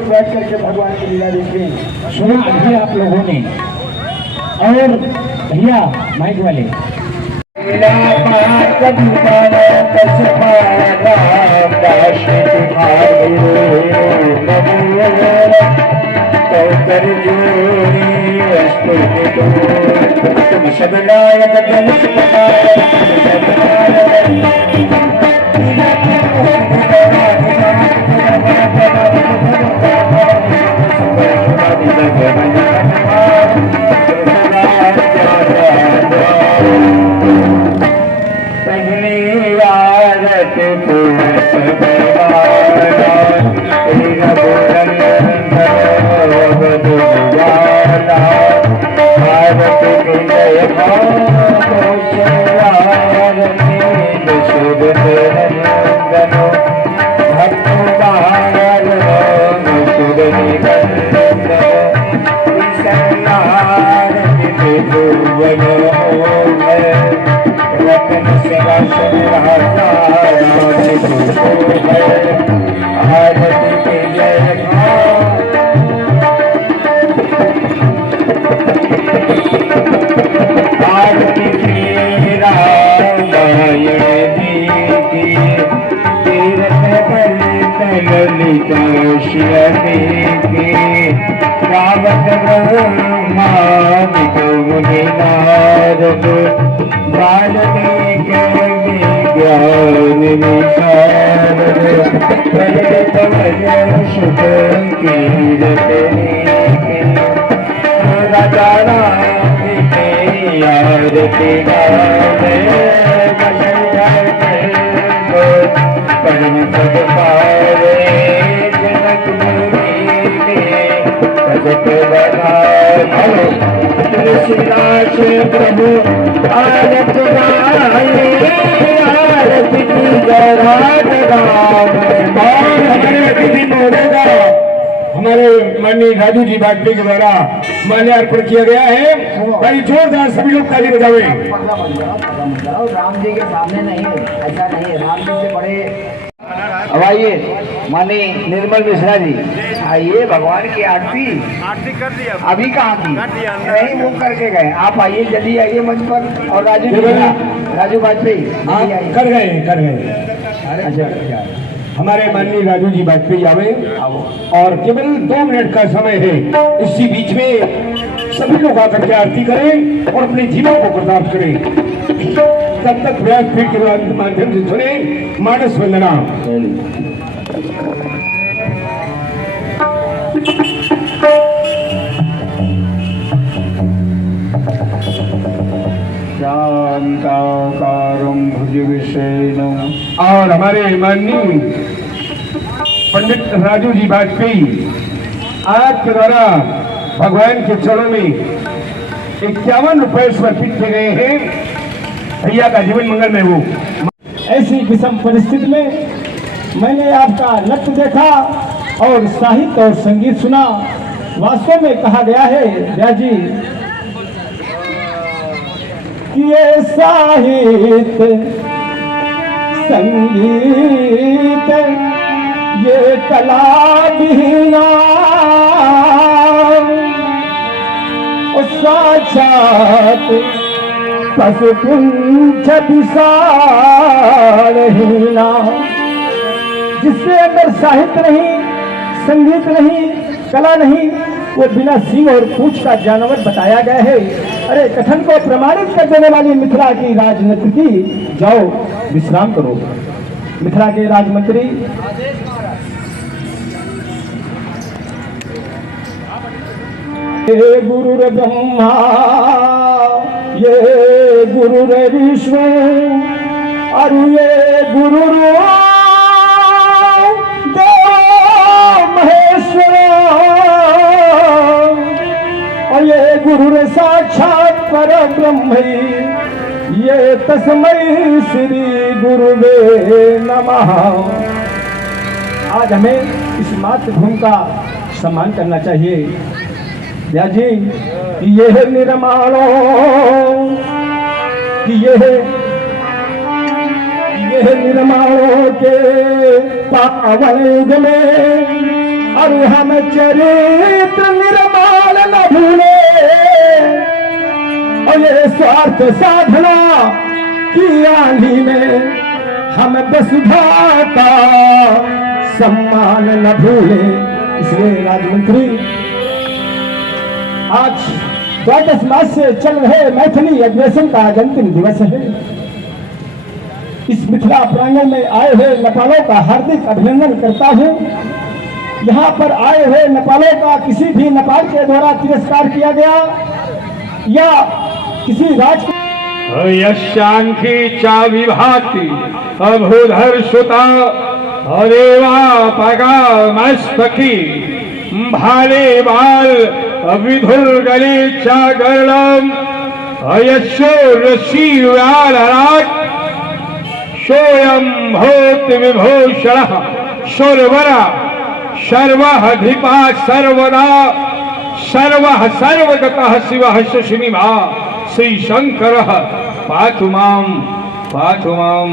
बैठ करके भगवान की लीला देखें। सुना अभी आप लोगों ने। और भैया माइक वाले प्रभु हमारे माननीय राजू जी वाजपेयी के द्वारा माल्यार्पण किया गया है। बड़ी जोरदार सभी लोग ताली बजावे। राम जी के सामने नहीं, ऐसा नहीं है। राम जी से बड़े। अब आइए माननीय निर्मल मिश्रा जी, आइए भगवान की आरती कर दिया अभी कहाँ की नहीं, वो करके गए। आप आइए, जल्दी आइए मंच पर। और राजू वाजपेयी कर गए। अच्छा, हमारे माननीय राजू जी वाजपेयी आवे और केवल 2 मिनट का समय है। इसी बीच में सभी लोग आकर के आरती करें और अपने जीवन को प्रदान करें। तब तक व्यासपीठ के माध्यम से सुने मानस वंदना। शांताकारं भुजगशयनं। और हमारे माननीय पंडित राजू जी वाजपेयी आपके द्वारा भगवान के चरणों में 51 रुपए समर्पित किए गए हैं। भैया का जीवन मंगल में हो। ऐसी विषम परिस्थिति में मैंने आपका नृत्य देखा और साहित्य और संगीत सुना। वास्तव में कहा गया है व्यास जी कि ये साहित्य संगीत ये कला बिना साक्षात पशुपुंछ विसारहीना। जिसके अंदर साहित्य नहीं, संगीत नहीं, कला नहीं, वो बिना सींग और पूंछ का जानवर बताया गया है। अरे कथन को प्रमाणित कर देने वाली मिथिला की राजनीति की जाओ विश्राम करो। मिथिला के राजमंत्री ये गुरुर ब्रह्मा ये गुरुर विष्णु और ये गुरुर महेश्वर और ये गुरुर साक्षात पर ब्रह्म ये तस्मै श्री गुरुवे नमः। आज हमें इस मातृभूमि का सम्मान करना चाहिए। व्यास जी ये है निर्माणों ये है निर्माणों के पावन युग में और हम चरित्र निर्माण न भूले और ये स्वार्थ साधना की आंधी में हम वसुधा का सम्मान न भूले। इसलिए राजमंत्री आज द्वादश मास से चल रहे मैथिली अधिवेशन का आज अंतिम दिवस है। इस मिथिला प्रांगण में आए हुए नेपालों का हार्दिक अभिनंदन करता हूँ। यहाँ पर आए हुए नेपालों का किसी भी नेपाल के द्वारा तिरस्कार किया गया या किसी राज्य यशांकी चा विभाति अभूधर सुता अदेवा पगा मस्तकी भाले बाल विधुर गली चा गर्लम अयशो ऋषि व्यालराट सोयम भूत विभूषण सुरवरा सर्वधिपा सर्वदा सर्वः सर्वगतः शिवः सुनिभा श्री शंकर पातु मां पातु मां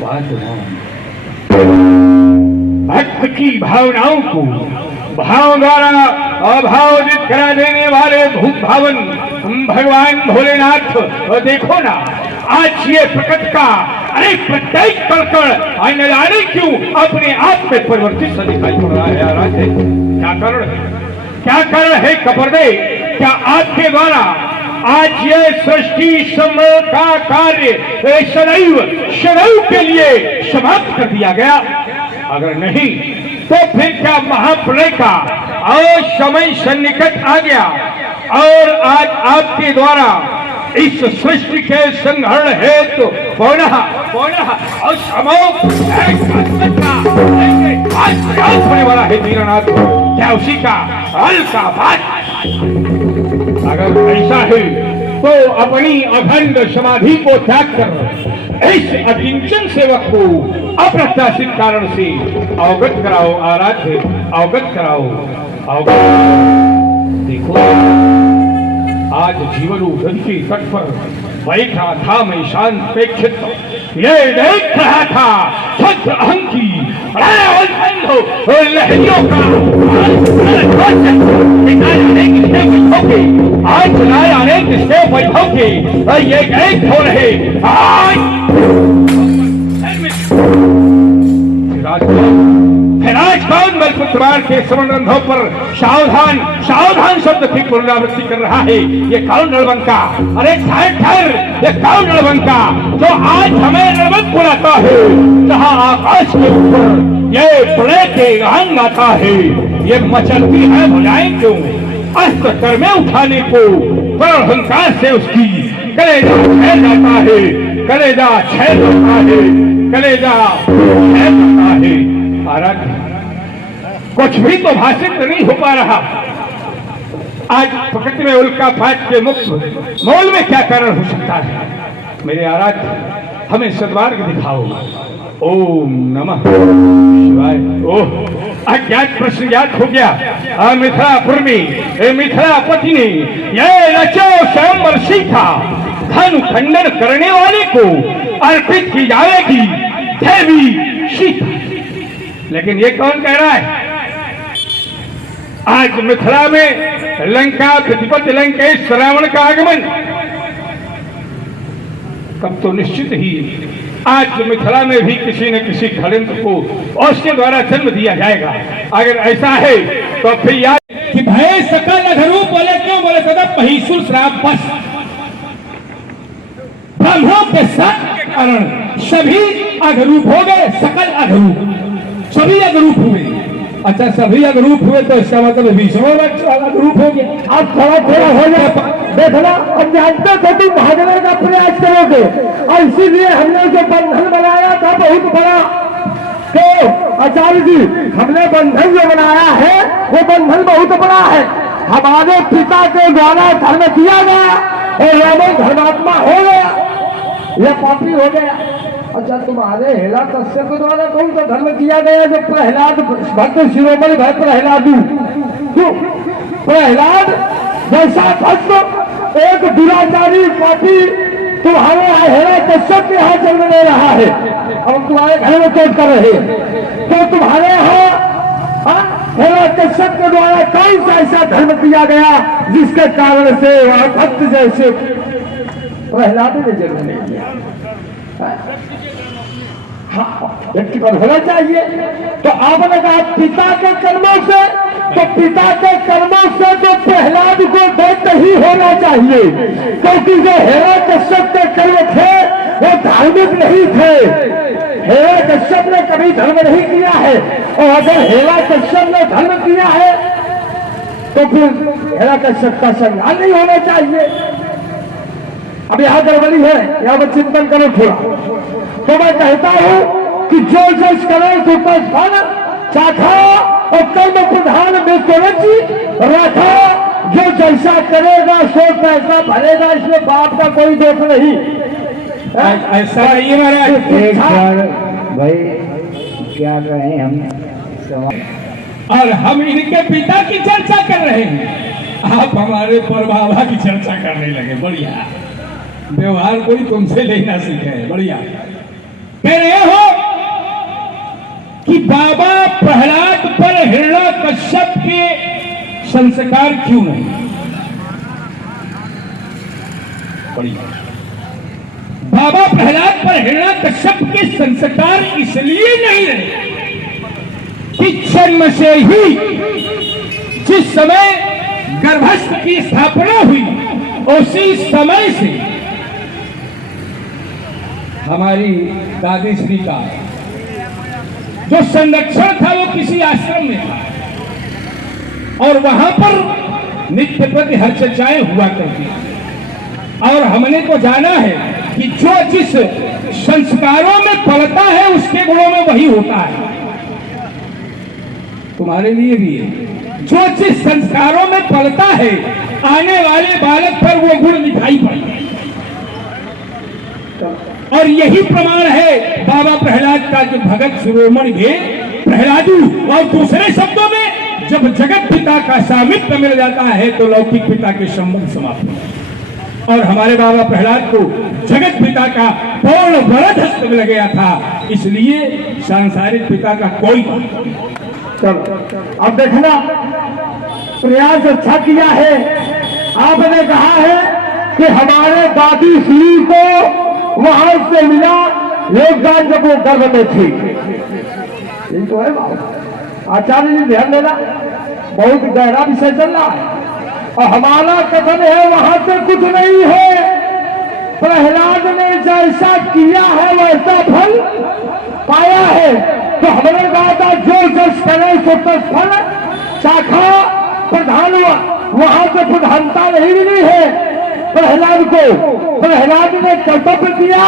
पातु मां। भक्त की भावनाओं को भाव द्वारा अभावित करा देने वाले भूत भावन भगवान भोलेनाथ। और देखो ना आज ये प्रकट का अरे प्रत्येक कड़कड़ आने जाने क्यों अपने आप में परिवर्तित सा दिखाई पड़ रहा है। आराध है क्या कारण है कपरदे? क्या आपके द्वारा आज ये सृष्टि समूह का कार्य सदैव के लिए समाप्त कर दिया गया? अगर नहीं तो फिर क्या महाप्रलय का और समय सन्निकट आ गया और आज आपके द्वारा इस सृष्टि के संहरण हेतु पुनः और समूह होने वाला है दीनानाथ। क्या उसी का हल का बात? अगर ऐसा है तो अपनी अखंड समाधि को त्याग कर इस अकिंचन सेवक को अप्रत्याशित कारण से अवगत कराओ। आराध्य अवगत कराओ अवगत। देखो आज जीवनु नदी के तट पर बैठा था मैं शांत प्रेक्षित, ये देख रहा था छत्र अहंकी लहरियों का आज चलाए अनेक स्टेप बैठोगे ये एक हो रहे राजकौन बलपुत्रवार के समरंधों पर सावधान सावधान शब्द की पुनरावृत्ति कर रहा है। ये कौन नलबंका? अरे ठहर ठहर, ये कौन नलबंका जो आज हमें नलबंक बुलाता है? जहाँ आकाश के ऊपर ये प्रलय के गान गाता है, ये मचलती है भुजाएं क्यों? अस्त्र कर में उठाने को पर अहंकार से उसकी कलेजा छेद जाता है, कलेजा छेद होता है, कलेजा छेद होता है। आराध्य कुछ भी तो भाषित नहीं हो पा रहा। आज प्रकृति में उल्का पात के मुक्त मोल में क्या कारण हो सकता है? मेरे आराध्य हमें सद्मार्ग दिखाओ। ओम नमः शिवाय। ओह अज्ञात प्रश्न ज्ञात हो गया। मिथिलापुर में मिथिलापति ने यह रचो स्वयंवर सीता धनु खंडन करने वाले को अर्पित की जाएगी देवी सीता। लेकिन ये कौन कह रहा है? आज मिथिला में लंका प्रतिपति लंकेश रावण का आगमन तब तो निश्चित ही आज मिथिला में भी किसी न किसी षड्यंत्र को उसके द्वारा जन्म दिया जाएगा। अगर ऐसा है तो फिर याद कि भय सकल अघरूप बोले, क्यों बोले? सदा महिषुर श्राप बस ब्राह्मणों के साथ के कारण सभी अघरूप हो गए, सकल अघरूप, सभी अघरूप हुए। अच्छा, सभी अघरूप हुए तो इसका मतलब विष्णु अघरूप हो गया। आप थोड़ा थोड़ा हो जाए देखना, अब जानते थे तुम भागने का प्रयास करोगे, और इसीलिए हमने जो बंधन बनाया था बहुत बड़ा। तो आचार्य जी, हमने बंधन जो बनाया है वो बंधन बहुत बड़ा है। हमारे पिता के द्वारा धर्म किया गया और रावण धर्मात्मा हो गया, यह पापी हो गया। अच्छा, तुम्हारे हेला कश्यप के द्वारा कौन सा धर्म किया गया जो प्रहलाद भक्त शिरोमणि भाई प्रहलादू? प्रहलाद जैसा भक्त एक दुराचारी पापी तुम्हारे हेला कश्यप के यहाँ जन्म ले रहा है, अब तुम्हारे घर में चोट कर रहे हैं। तो तुम्हारे यहाँ हेला कश्यप के द्वारा कौन सा ऐसा धर्म किया गया जिसके कारण से वह भक्त जैसे प्रहलाद ने जन्म नहीं लिया? हाँ, व्यक्ति पर होना चाहिए। तो आपने कहा पिता के कर्मों से, तो पिता के कर्मों से तो प्रहलाद को दैत्य ही होना चाहिए, क्योंकि जो हेरा कश्यप के कर्म थे वो धार्मिक नहीं थे। हेरा कश्यप ने कभी धर्म नहीं किया है, और अगर हेरा कश्यप ने धर्म किया है तो फिर हेरा कश्यप का संज्ञान नहीं होना चाहिए। अब यहाँ गड़बड़ी है, यहाँ पर चिंतन करो थोड़ा। तो मैं कहता हूं कि जो जस करे सो तस फल चाखा, और कर्म प्रधान में जी रखा। जो जैसा करेगा सो पैसा भरेगा, इसमें बाप का कोई दोष नहीं। ऐसा नहीं है महाराज। एक बार भाई क्या कहें हम, और हम इनके पिता की चर्चा कर रहे हैं, आप हमारे परबाबा की चर्चा करने लगे। बढ़िया व्यवहार कोई तुमसे लेना सीखे है। बढ़िया कह रहे हो कि बाबा प्रहलाद पर हिरण्यकश्यप के संस्कार क्यों नहीं? बढ़िया, बाबा प्रहलाद पर हिरण्यकश्यप के संस्कार इसलिए नहीं रहे कि जन्म से ही जिस समय गर्भस्थ की स्थापना हुई उसी समय से हमारी दादी श्री का जो संरक्षण था वो किसी आश्रम में था, और वहां पर नित्य प्रति हर चर्चाएं हुआ करती। और हमने तो जाना है कि जो जिस संस्कारों में पलता है उसके गुणों में वही होता है। तुम्हारे लिए भी है, जो जिस संस्कारों में पलता है आने वाले बालक पर वो गुण दिखाई पड़ते हैं। और यही प्रमाण है बाबा प्रहलाद का जो भगत शिरोमणि थे प्रहलादू। और दूसरे शब्दों में जब जगत पिता का सामिप्य मिल जाता है तो लौकिक पिता के संबंध समाप्त हो जाते। और हमारे बाबा प्रहलाद को जगत पिता का पूर्ण वरद हस्त मिल गया था, इसलिए सांसारिक पिता का कोई। चलो अब देखना, प्रयास अच्छा किया है। आपने कहा है कि हमारे दादी श्री को वहां से मिला योगदान जब वो गर्भ में थी। ये तो है बात। आचार्य जी ध्यान देना, बहुत गहरा विषय चल रहा है। और हमारा कथन है वहां से कुछ नहीं है, प्रहलाद ने जैसा किया है वैसा फल पाया है। तो हमने कहा था जो जस करे सो तस फल शाखा प्रधान, वहां से प्रधानता नहीं मिली है प्रहलाद को। प्रहलाद ने कर्तव्य किया,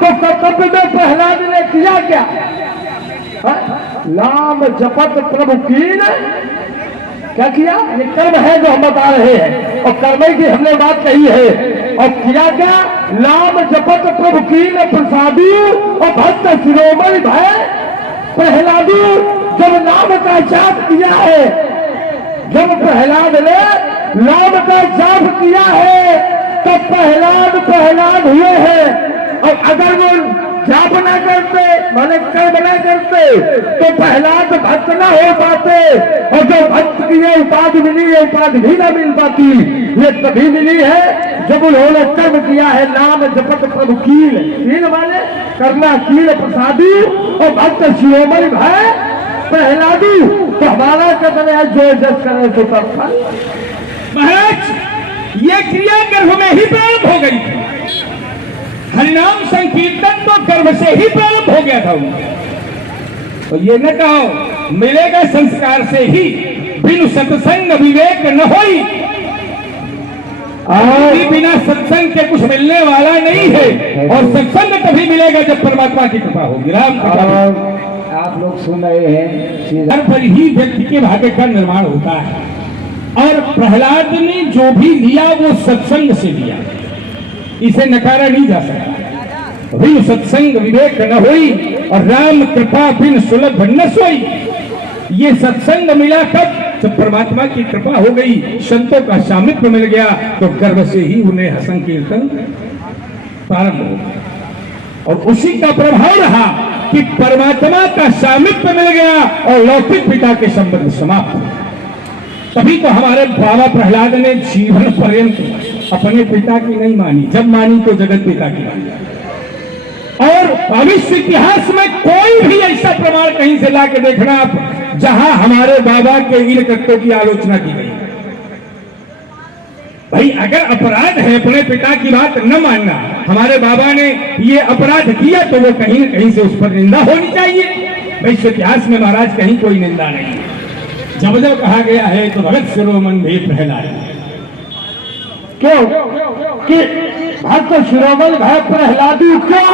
तो कर्तव्य में प्रहलाद ने किया क्या? नाम जपत प्रभु कीन, क्या किया? ये कर्म है जो हम बता रहे हैं, और कर्म की हमने बात कही है। और किया क्या? नाम जपत प्रभु कीन प्रसादू, और भक्त शिरोमणि भय प्रहलादू। जब नाम का जाप किया है, जब प्रहलाद ने नाम का जाप किया है तो प्रहलाद हुए हैं। और अगर वो जाप न करते, माने कर्म न करते, तो प्रहलाद भक्त न हो पाते। और जो भक्त की ये उपाधि मिली, ये उपाधि भी न मिल पाती। ये तभी मिली है जब उन्होंने कर्म किया है। नाम जपत प्रभु कील, कील माने करना, कील प्रसादी, और भक्त शिरोमणि भय प्रहलादू। तो हमारा कदम है जो जस करे तो तब फल। महाराज ये क्रिया गर्भ में ही प्रारंभ हो गई थी। हरिनाम संकीर्तन तो गर्भ से ही प्रारंभ हो गया था उनका। तो ये न कहो मिलेगा संस्कार से ही, बिनु सत्संग विवेक न होई। और बिना सत्संग के कुछ मिलने वाला नहीं है, और सत्संग तभी मिलेगा जब परमात्मा की कृपा होगी। राम आप लोग सुन रहे हैं, घर पर ही व्यक्ति के भाग्य का निर्माण होता है। और प्रहलाद ने जो भी लिया वो सत्संग से लिया, इसे नकारा नहीं जा सकता। बिन सत्संग विवेक न होई, और राम कृपा बिन सुलभ न सोई। ये सत्संग मिला तब जब परमात्मा की कृपा हो गई, संतों का सामिप्य मिल गया, तो गर्भ से ही उन्हें संकीर्तन प्रारंभ हो गया। और उसी का प्रभाव रहा कि परमात्मा का सामिप्य मिल गया और लौकिक पिता के संबंध समाप्त हो। तभी तो हमारे बाबा प्रहलाद ने जीवन पर्यंत अपने पिता की नहीं मानी, जब मानी तो जगत पिता की मानी। और भविष्य इतिहास में कोई भी ऐसा प्रमाण कहीं से लाके देखना आप जहां हमारे बाबा के इन कृत्यों की आलोचना की गई। भाई अगर अपराध है अपने पिता की बात न मानना, हमारे बाबा ने ये अपराध किया तो वो कहीं न कहीं से उस पर निंदा होनी चाहिए। वैश्व इतिहास में महाराज कहीं कोई निंदा नहीं। जब जब कहा गया है तो भगत शिरोमण भी प्रहलाद। क्यों कि भक्त शिरोमणि भय प्रहलादी, क्यों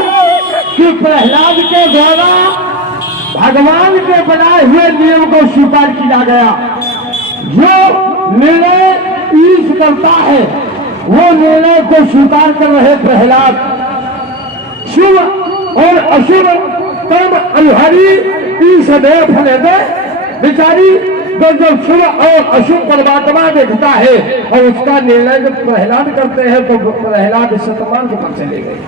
कि प्रहलाद के द्वारा भगवान के बनाए हुए नियम को स्वीकार किया गया। जो निर्णय ईश करता है वो निर्णय को स्वीकार कर रहे प्रहलाद। शुभ और अशुभ कर्म अनुहारी ईश देव फल दे बेचारी। तो जब शुभ और अशुभ परमात्मा देखता है और उसका निर्णय जब प्रहलाद करते हैं तो प्रहलाद शतमार्ग पर चले गए।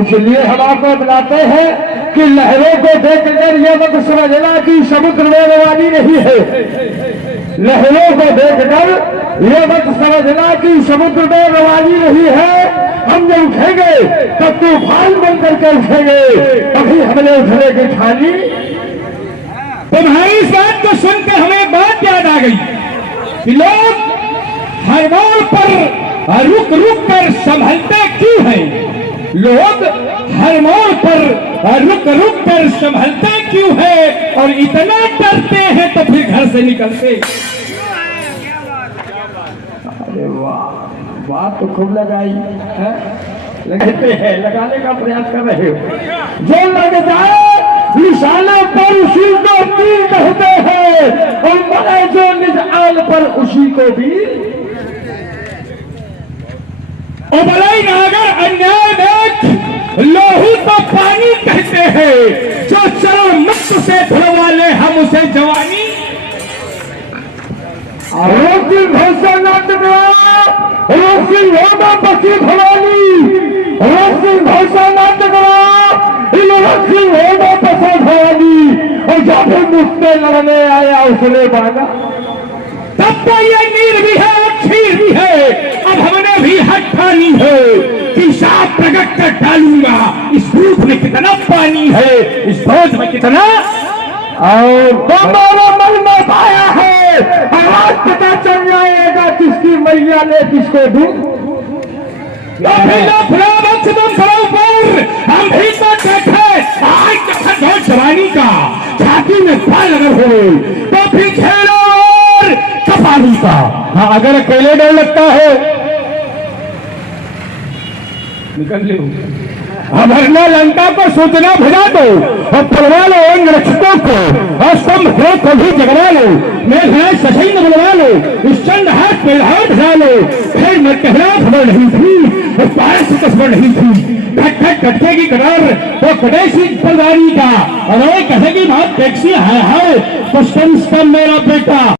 इसलिए हम आपको बताते हैं कि लहरों को देखकर यह मत समझना कि समुद्र में रवानी नहीं है। लहरों को देखकर यह मत समझना कि समुद्र में रवानी नहीं है। हम जब उठेंगे तब तूफान बन करके उठेंगे, अभी हमने उठने की ठानी। तुम्हारी इस बात को सुनकर हमें बात याद आ गई कि लोग हर मोड़ पर रुक रुक कर संभलते क्यों हैं। लोग हर मोड़ पर रुक रुक कर संभलते क्यों है, और इतना डरते हैं तो फिर घर से निकलते। अरे वाह, बात तो खूब लगाई है, लगाते हैं, लगाने का प्रयास कर रहे हो। जो लग जाए निशाने पर उसी को तीर कहते हैं, और मरे जो निज आल पर उसी को भी। उबलई नागर अन्याय देख लोहू तो पानी कहते हैं। जो चरण मुक्त से धुलवा ले हम उसे जवानी। रोकिन भैसा नाटक रोकिन होगा पति भवानी। रोकिन भैसा नाटक रोकिन होगा पति भवानी। और जब मुझसे लड़ने आया उसने मांगा। तब तो ये नीर भी है और खीर भी है। अब हमने भी हट ठानी है कि साफ प्रकट कर डालूंगा। इस दूध में कितना पानी है, इस दूध में कितना। और दोनों मन में पाया है, आज पता चल जाएगा किसकी मैया ने किसको दूध। हम भी तो देखे आज का जवानी का छाती में फाल अगर हो तो पीछे कपाली का। हाँ अगर अकेले डर लगता है निकल ले। अभरना लंका को सूचना भेजा दो और पढ़वा लो इन रक्षकों को, और स्तंभ को भी जगवा लो। मेघनाथ सचिन बुलवा लो, इस चंड हाथ पेड़ भिजा लो। फिर मैं कहना खबर नहीं थी और पास से खबर नहीं थी। खट खट कटकेगी कटार तो कटेसी पलवारी का, और कहेगी बात टैक्सी है पुष्पम स्तंभ मेरा बेटा।